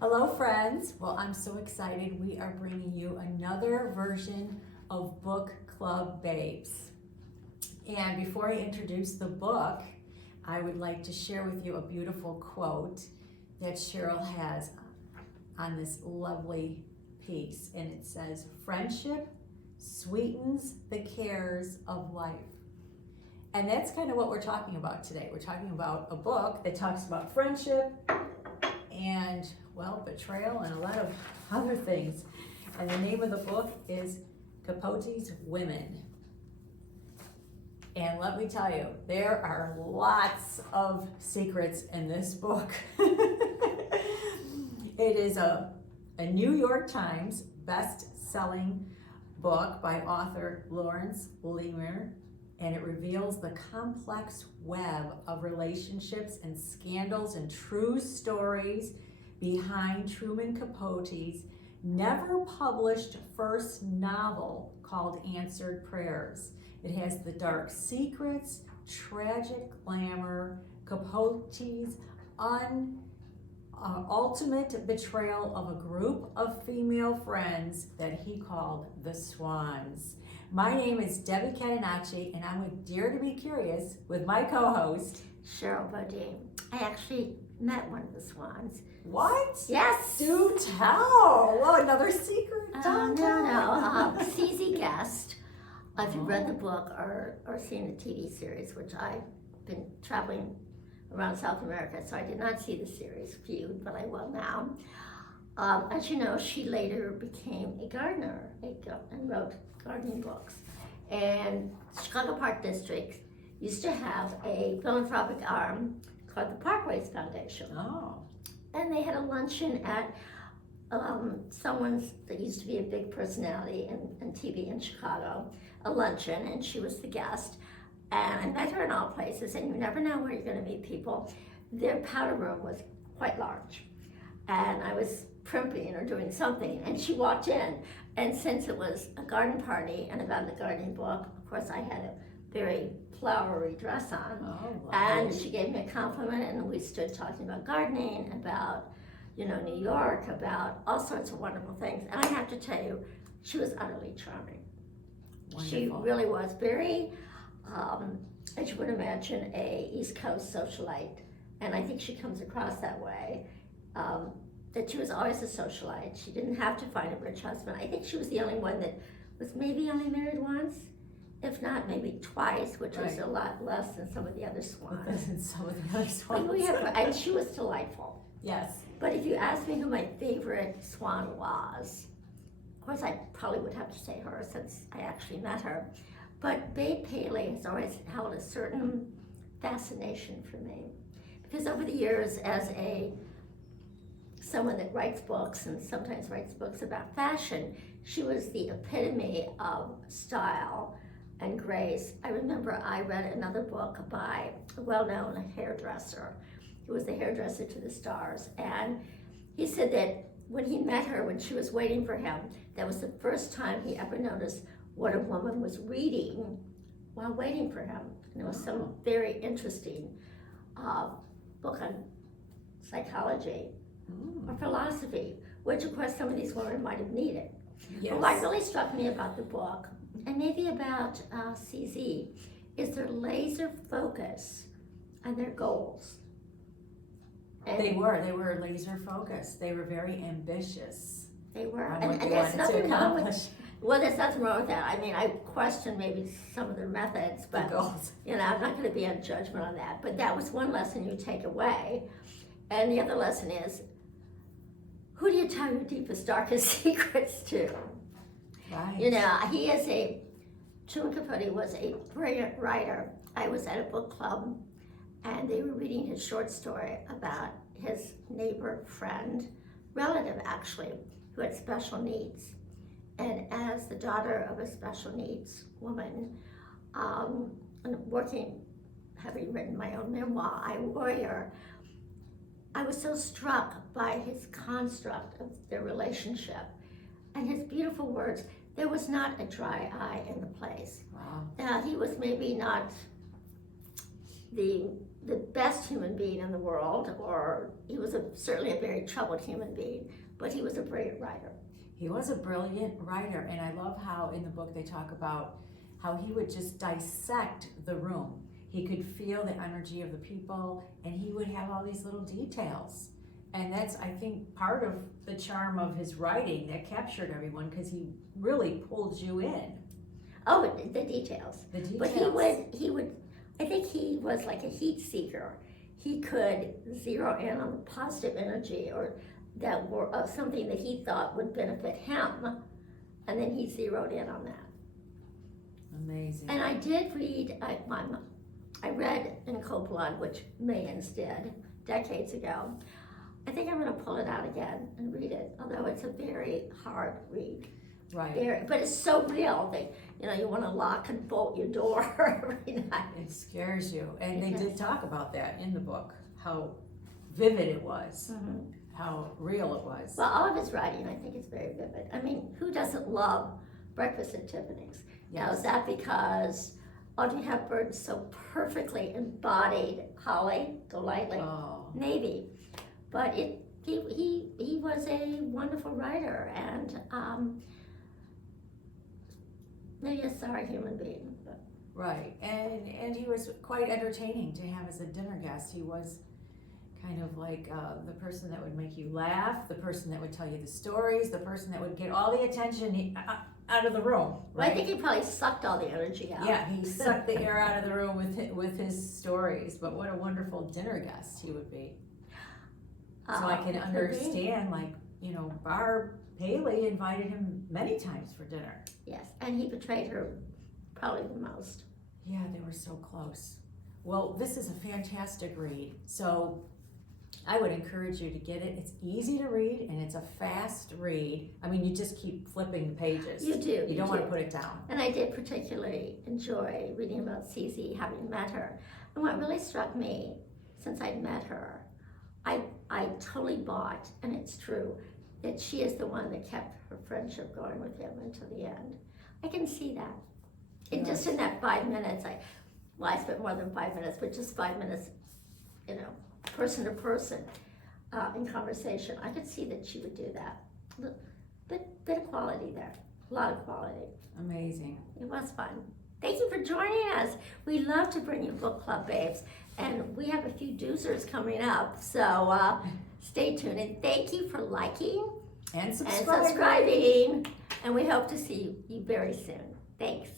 Hello, friends. Well, I'm so excited. We are bringing you another version of Book Club Babes. And before I introduce the book, I would like to share with you a beautiful quote that Sherrill has on this lovely piece. And it says, "Friendship sweetens the cares of life." And that's kind of what we're talking about today. We're talking about a book that talks about friendship and, well, betrayal and a lot of other things. And the name of the book is Capote's Women. And let me tell you, there are lots of secrets in this book. It is a New York Times best-selling book by author Lawrence Lemire, and it reveals the complex web of relationships and scandals and true stories behind Truman Capote's never published first novel called Answered Prayers. It has the dark secrets, tragic glamour, Capote's ultimate betrayal of a group of female friends that he called the Swans. My name is Debi Catanacci, and I'm with Dare to Be Curious with my co-host, Sherrill and Debi. I actually met one of the Swans. What? Yes. Do tell. Well, another secret. No. C.Z. Guest. If you've read the book or seen the TV series, which I've been traveling around South America, so I did not see the series FEUD, but I will now. As you know, she later became a gardener and wrote gardening books. And Chicago Park District used to have a philanthropic arm called the Parkways Foundation. Oh. And they had a luncheon at someone's that used to be a big personality in TV in Chicago, a luncheon, and she was the guest. And I met her in all places, and you never know where you're going to meet people. Their powder room was quite large, and I was primping or doing something, and she walked in, and since it was a garden party and about the gardening book, of course I had a very flowery dress on, and she gave me a compliment, and we stood talking about gardening, about New York, about all sorts of wonderful things. And I have to tell you, she was utterly charming. Wonderful. She really was very, as you would imagine, a East Coast socialite, and I think she comes across that way. That she was always a socialite. She didn't have to find a rich husband. I think she was the only one that was maybe only married once, if not maybe twice, which was a lot less than some of the other Swans. And she was delightful. Yes. But if you ask me who my favorite Swan was, of course I probably would have to say her since I actually met her. But Babe Paley has always held a certain fascination for me. Because over the years, as someone that writes books and sometimes writes books about fashion, she was the epitome of style and grace. I remember I read another book by a well-known hairdresser. He was the hairdresser to the stars, and he said that when he met her, when she was waiting for him, that was the first time he ever noticed what a woman was reading while waiting for him. And it was some very interesting book on psychology or philosophy, which of course some of these women might have needed. Yes. But what really struck me about the book, and maybe about CZ, is their laser focus on their goals. And They were laser focused. They were very ambitious. They were, on what and they there's wanted to nothing wrong with. accomplish. Well, there's nothing wrong with that. I mean, I question maybe some of their methods, but The goals. I'm not going to be on judgment on that. But that was one lesson you take away, and the other lesson is, who do you tell your deepest, darkest secrets to? Right. Truman Capote was a brilliant writer. I was at a book club, and they were reading his short story about his neighbor, friend, relative actually, who had special needs. And as the daughter of a special needs woman, and having written my own memoir, I Warrior, I was so struck by his construct of their relationship and his beautiful words. There was not a dry eye in the place. Wow. Now, he was maybe not the the best human being in the world, or he was certainly a very troubled human being, but he was a brilliant writer. He was a brilliant writer, and I love how in the book they talk about how he would just dissect the room. He could feel the energy of the people, and he would have all these little details. And that's, I think, part of the charm of his writing that captured everyone, because he really pulled you in. Oh, the details. The details. But he would, I think he was like a heat seeker. He could zero in on the positive energy or that were something that he thought would benefit him, and then he zeroed in on that. Amazing. And I did read, I read In Cold Blood, which millions did decades ago. I think I'm going to pull it out again and read it, although it's a very hard read. Right. But it's so real that, you want to lock and bolt your door every night. It scares you. And they did talk about that in the book, how vivid it was, how real it was. Well, all of his writing, I think, is very vivid. I mean, who doesn't love Breakfast at Tiffany's? Yes. Now, is that because Audrey Hepburn so perfectly embodied Holly Golightly? Oh. Maybe. But he was a wonderful writer, and maybe a sorry human being. But. Right, and he was quite entertaining to have as a dinner guest. He was kind of like the person that would make you laugh, the person that would tell you the stories, the person that would get all the attention out of the room. Right? Well, I think he probably sucked all the energy out. Yeah, he sucked the air out of the room with his stories. But what a wonderful dinner guest he would be. So I can understand, like, Barb Paley invited him many times for dinner. Yes, and he betrayed her probably the most. Yeah, they were so close. Well, this is a fantastic read. So I would encourage you to get it. It's easy to read, and it's a fast read. I mean, you just keep flipping the pages. You do. You don't want to put it down. And I did particularly enjoy reading about C.Z., having met her. And what really struck me, since I'd met her, I totally bought, and it's true, that she is the one that kept her friendship going with him until the end. I can see that. And just in that 5 minutes, I spent more than 5 minutes, but just 5 minutes, person to person in conversation. I could see that she would do that. Bit of quality there, a lot of quality. Amazing. It was fun. Thank you for joining us. We love to bring you book club babes, and we have a few doozers coming up, so stay tuned. And thank you for liking And and subscribing, and we hope to see you very soon. Thanks.